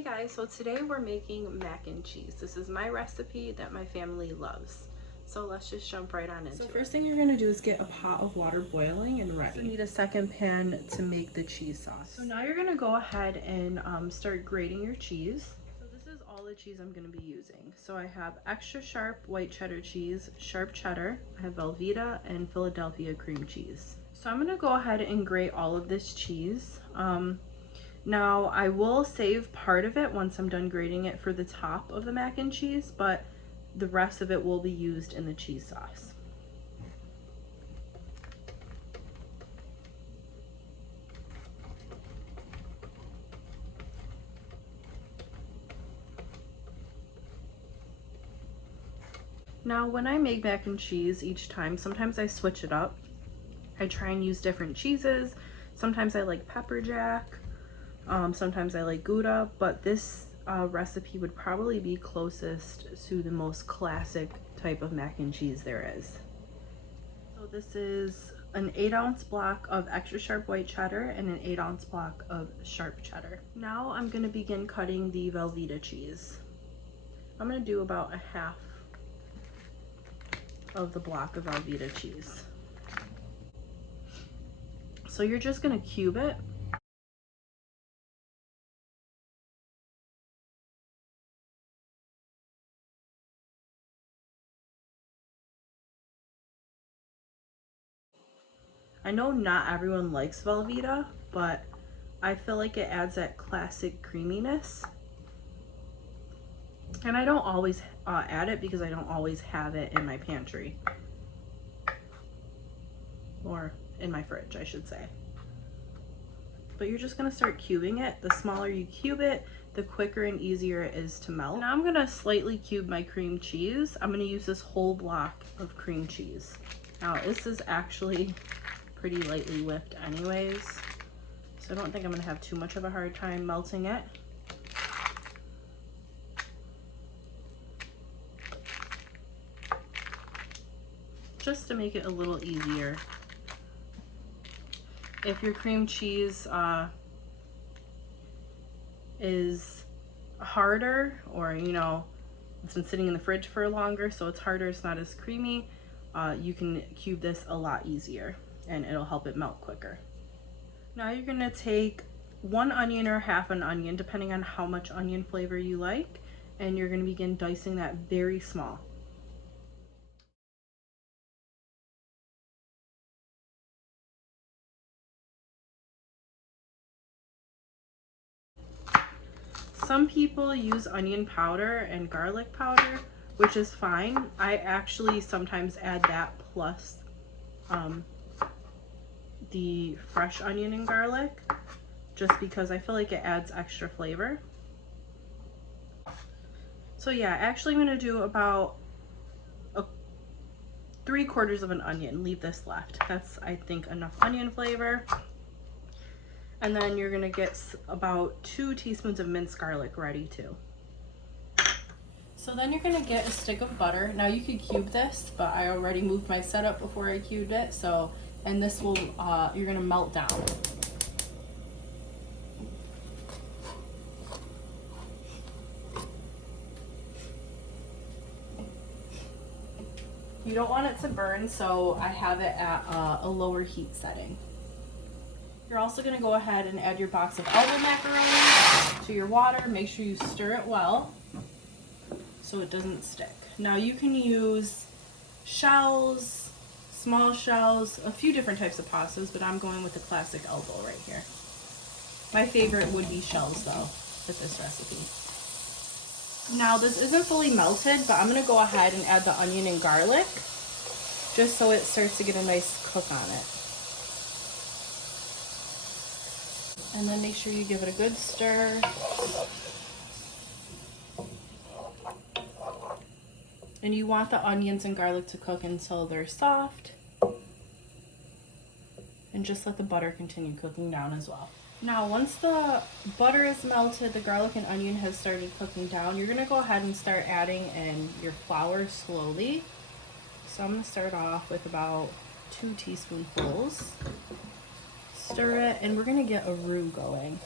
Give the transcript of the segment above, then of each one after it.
Hey guys, so today we're making mac and cheese. This is my recipe that my family loves. So let's just jump right on into it. So first thing you're gonna do is get a pot of water boiling and ready. So you need a second pan to make the cheese sauce. So now you're gonna go ahead and start grating your cheese. So this is all the cheese I'm gonna be using. So I have extra sharp white cheddar cheese, sharp cheddar, I have Velveeta, and Philadelphia cream cheese. So I'm gonna go ahead and grate all of this cheese. Now I will save part of it once I'm done grating it for the top of the mac and cheese, but the rest of it will be used in the cheese sauce. Now when I make mac and cheese each time, sometimes I switch it up. I try and use different cheeses. Sometimes I like pepper jack. Sometimes I like Gouda, but this recipe would probably be closest to the most classic type of mac and cheese there is. So this is an 8-ounce block of extra sharp white cheddar and an 8-ounce block of sharp cheddar. Now I'm going to begin cutting the Velveeta cheese. I'm going to do about a half of the block of Velveeta cheese. So you're just going to cube it. I know not everyone likes Velveeta, but I feel like it adds that classic creaminess. And I don't always add it because I don't always have it in my pantry. Or in my fridge, I should say. But you're just gonna start cubing it. The smaller you cube it, the quicker and easier it is to melt. Now I'm gonna slightly cube my cream cheese. I'm gonna use this whole block of cream cheese. Now this is actually pretty lightly whipped anyways, so I don't think I'm gonna have too much of a hard time melting it. Just to make it a little easier. If your cream cheese is harder, or you know, it's been sitting in the fridge for longer so it's harder, it's not as creamy, you can cube this a lot easier and it'll help it melt quicker. Now you're gonna take 1 onion or half an onion, depending on how much onion flavor you like, and you're gonna begin dicing that very small. Some people use onion powder and garlic powder, which is fine. I actually sometimes add that plus the fresh onion and garlic, just because I feel like it adds extra flavor. So yeah, actually I'm gonna do about 3/4 of an onion. Leave this left. That's, I think, enough onion flavor. And then you're gonna get about 2 teaspoons of minced garlic ready too. So then you're gonna get a stick of butter. Now you could cube this, but I already moved my setup before I cubed it. So, and this will, you're gonna melt down. You don't want it to burn, so I have it at a lower heat setting. You're also gonna go ahead and add your box of elbow macaroni to your water. Make sure you stir it well so it doesn't stick. Now you can use shells, small shells, a few different types of pastas, but I'm going with the classic elbow right here. My favorite would be shells though with this recipe. Now this isn't fully melted, but I'm gonna go ahead and add the onion and garlic just so it starts to get a nice cook on it. And then make sure you give it a good stir. And you want the onions and garlic to cook until they're soft. And just let the butter continue cooking down as well. Now once the butter is melted, the garlic and onion has started cooking down, you're gonna go ahead and start adding in your flour slowly. So I'm gonna start off with about 2 teaspoonfuls. Stir it, and we're gonna get a roux going.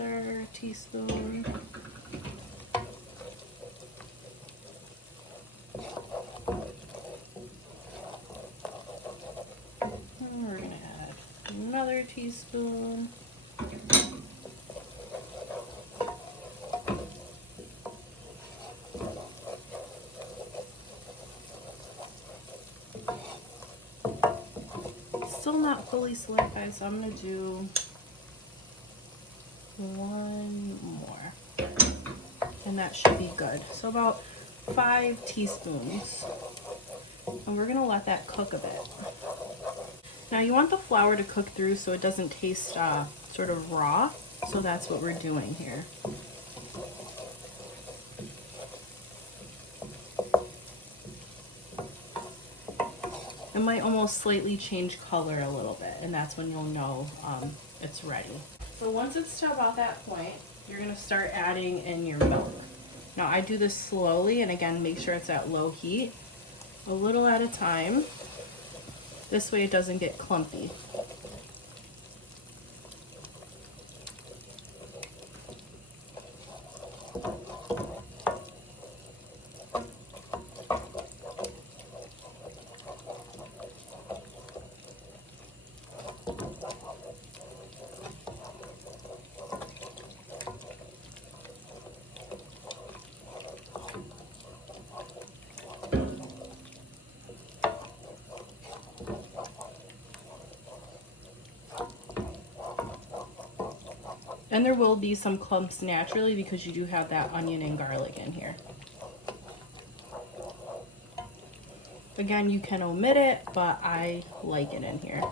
another teaspoon. And we're gonna add another teaspoon. Still not fully solidified, so I'm gonna do one more, and that should be good. So about 5 teaspoons, and we're gonna let that cook a bit. Now you want the flour to cook through so it doesn't taste sort of raw, so that's what we're doing here. It might almost slightly change color a little bit, and that's when you'll know it's ready. So once it's to about that point, you're gonna start adding in your milk. Now I do this slowly, and again, make sure it's at low heat, a little at a time. This way it doesn't get clumpy. And there will be some clumps naturally because you do have that onion and garlic in here. Again, you can omit it, but I like it in here.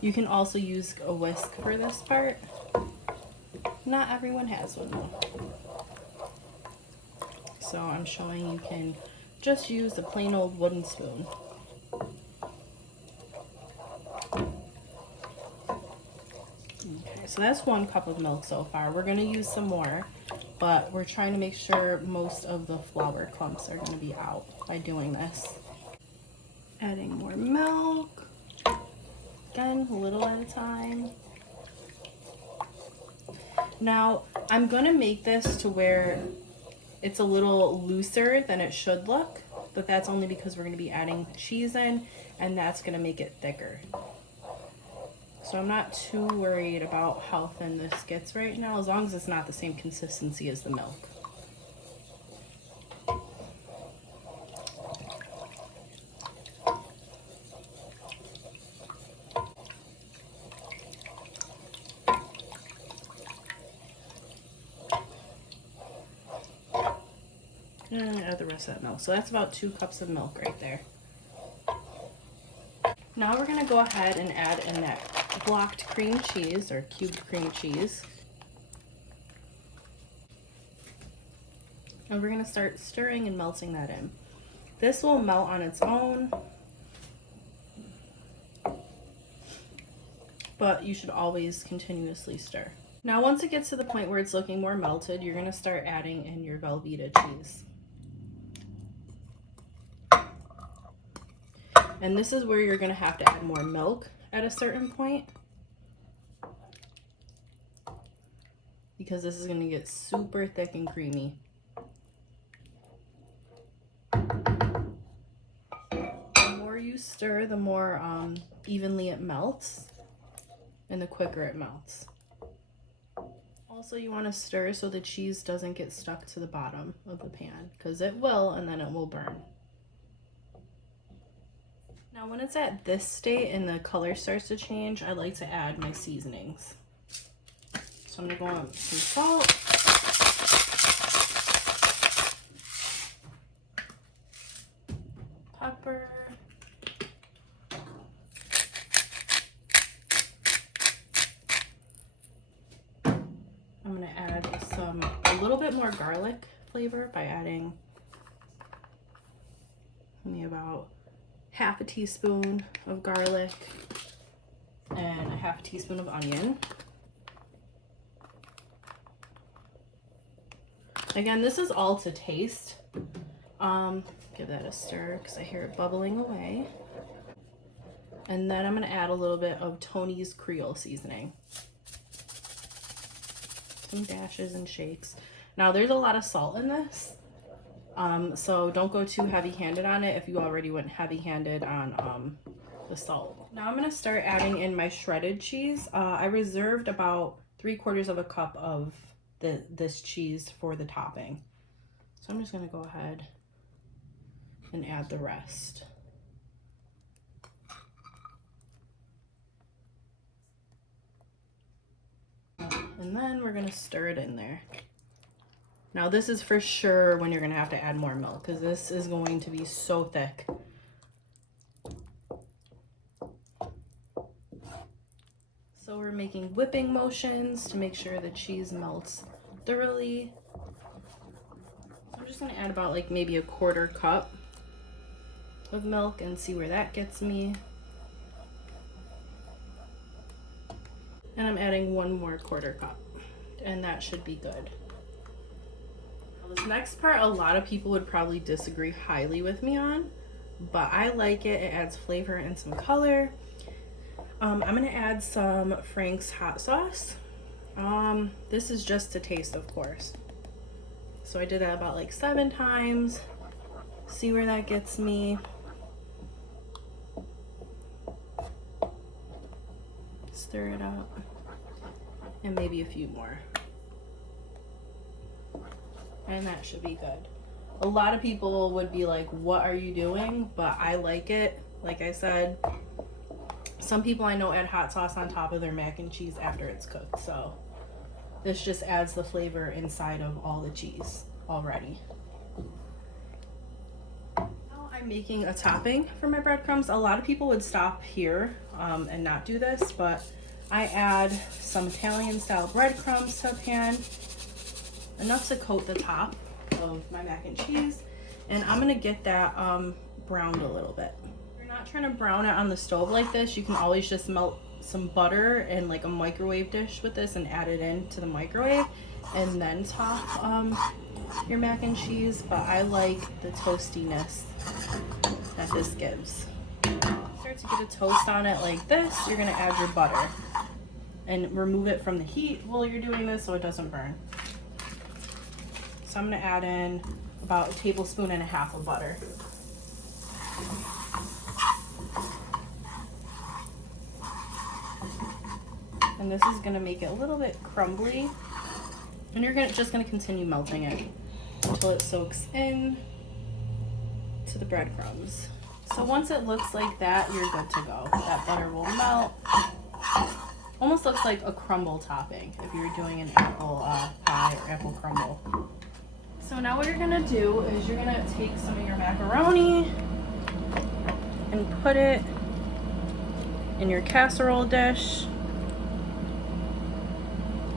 You can also use a whisk for this part. Not everyone has one though. So I'm showing you can just use a plain old wooden spoon. Okay, so that's 1 cup of milk so far. We're going to use some more, but we're trying to make sure most of the flour clumps are going to be out by doing this. Adding more milk. Again, a little at a time. Now, I'm going to make this to where it's a little looser than it should look, but that's only because we're going to be adding cheese in, and that's going to make it thicker. So I'm not too worried about how thin this gets right now, as long as it's not the same consistency as the milk. And add the rest of that milk. So that's about 2 cups of milk right there. Now we're going to go ahead and add in that blocked cream cheese or cubed cream cheese. And we're going to start stirring and melting that in. This will melt on its own, but you should always continuously stir. Now once it gets to the point where it's looking more melted, you're going to start adding in your Velveeta cheese. And this is where you're going to have to add more milk at a certain point, because this is going to get super thick and creamy. The more you stir, the more evenly it melts, and the quicker it melts. Also, you want to stir so the cheese doesn't get stuck to the bottom of the pan, because it will, and then it will burn. Now when it's at this state and the color starts to change, I like to add my seasonings. So I'm going to go on some salt. Pepper. I'm going to add a little bit more garlic flavor by adding maybe about half a teaspoon of garlic and a half a teaspoon of onion. Again, this is all to taste. Give that a stir because I hear it bubbling away. And then I'm gonna add a little bit of Tony's Creole seasoning. Some dashes and shakes. Now there's a lot of salt in this, so don't go too heavy-handed on it if you already went heavy-handed on the salt. Now I'm gonna start adding in my shredded cheese. I reserved about 3/4 of a cup of this cheese for the topping. So I'm just gonna go ahead and add the rest. And then we're gonna stir it in there. Now this is for sure when you're gonna have to add more milk, because this is going to be so thick. So we're making whipping motions to make sure the cheese melts thoroughly. I'm just gonna add about like maybe a 1/4 cup of milk and see where that gets me. And I'm adding 1 more 1/4 cup, and that should be good. Now, this next part, a lot of people would probably disagree highly with me on, but I like it. It adds flavor and some color. I'm gonna add some Frank's hot sauce. This is just to taste, of course. So I did that about like 7 times. See where that gets me. Stir it up, and maybe a few more, and that should be good. A lot of people would be like, what are you doing? But I like it. Like I said, some people I know add hot sauce on top of their mac and cheese after it's cooked, so this just adds the flavor inside of all the cheese already. Now I'm making a topping for my breadcrumbs. A lot of people would stop here and not do this, but I add some Italian style breadcrumbs to a pan, enough to coat the top of my mac and cheese, and I'm gonna get that browned a little bit. If you're not trying to brown it on the stove like this, you can always just melt some butter in like a microwave dish with this and add it into the microwave and then top your mac and cheese, but I like the toastiness that this gives. Start to get a toast on it like this, you're gonna add your butter and remove it from the heat while you're doing this so it doesn't burn. So I'm gonna add in about 1.5 tablespoons of butter. And this is gonna make it a little bit crumbly, and you're just gonna continue melting it until it soaks in to the breadcrumbs. So once it looks like that, you're good to go. That butter will melt. Almost looks like a crumble topping if you're doing an apple pie or apple crumble. So now what you're gonna do is you're gonna take some of your macaroni and put it in your casserole dish.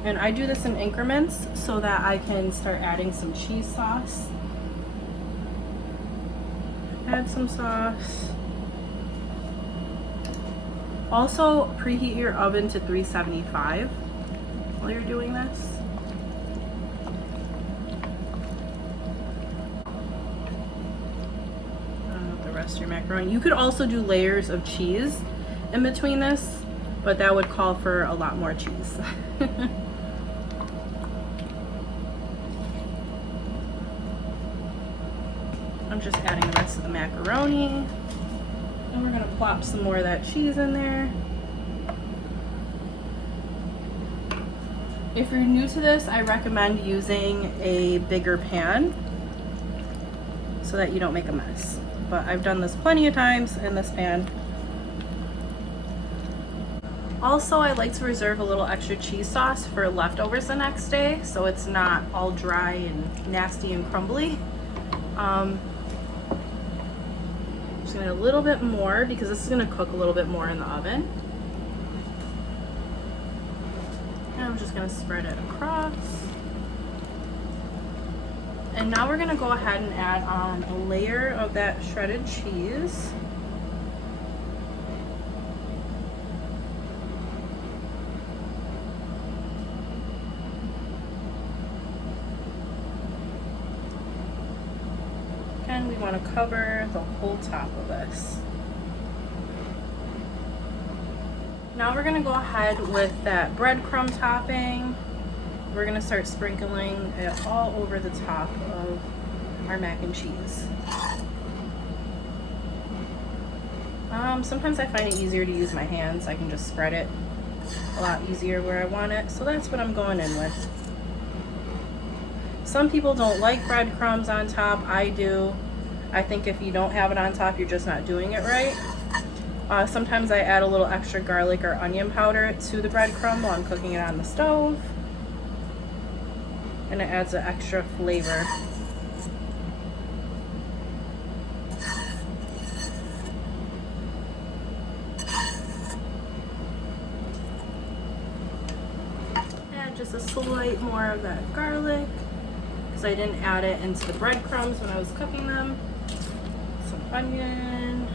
And I do this in increments so that I can start adding some cheese sauce. Add some sauce. Also, preheat your oven to 375 while you're doing this. The rest of your macaroni. You could also do layers of cheese in between this, but that would call for a lot more cheese. I'm just adding the rest of the macaroni. And we're gonna plop some more of that cheese in there. If you're new to this, I recommend using a bigger pan so that you don't make a mess. But I've done this plenty of times in this pan. Also, I like to reserve a little extra cheese sauce for leftovers the next day, so it's not all dry and nasty and crumbly. Just gonna add a little bit more because this is gonna cook a little bit more in the oven. And I'm just gonna spread it across. And now we're gonna go ahead and add on a layer of that shredded cheese. And we want to cover the whole top of this. Now we're gonna go ahead with that breadcrumb topping. We're gonna start sprinkling it all over the top of our mac and cheese. Sometimes I find it easier to use my hands. I can just spread it a lot easier where I want it. So that's what I'm going in with. Some people don't like breadcrumbs on top. I do. I think if you don't have it on top, you're just not doing it right. Sometimes I add a little extra garlic or onion powder to the breadcrumb while I'm cooking it on the stove. And it adds an extra flavor. Just a slight more of that garlic because I didn't add it into the breadcrumbs when I was cooking them. Some onion,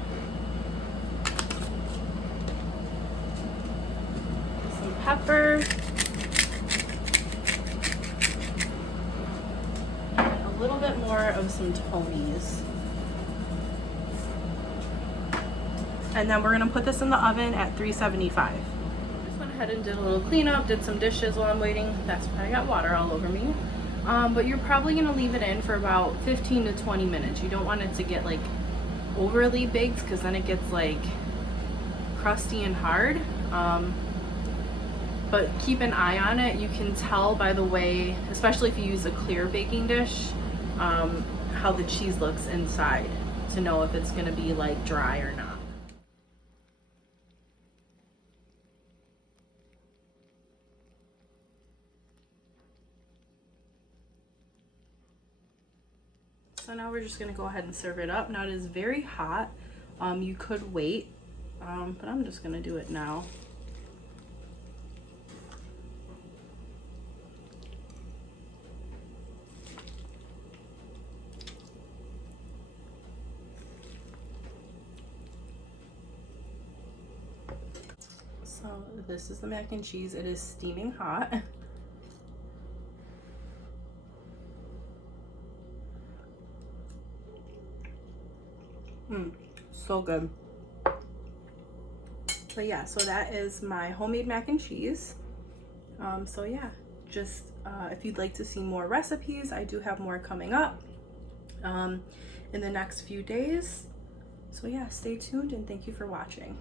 some pepper, a little bit more of some Tonys. And then we're gonna put this in the oven at 375. Ahead and did a little cleanup, did some dishes while I'm waiting. That's why I got water all over me. But you're probably gonna leave it in for about 15 to 20 minutes. You don't want it to get like overly baked because then it gets like crusty and hard. But keep an eye on it. You can tell by the way, especially if you use a clear baking dish, how the cheese looks inside to know if it's gonna be like dry or not. So now we're just gonna go ahead and serve it up. Now it is very hot. You could wait, but I'm just gonna do it now. So this is the mac and cheese. It is steaming hot. So good. But yeah, so that is my homemade mac and cheese. So yeah, just if you'd like to see more recipes, I do have more coming up in the next few days. So yeah, stay tuned and thank you for watching.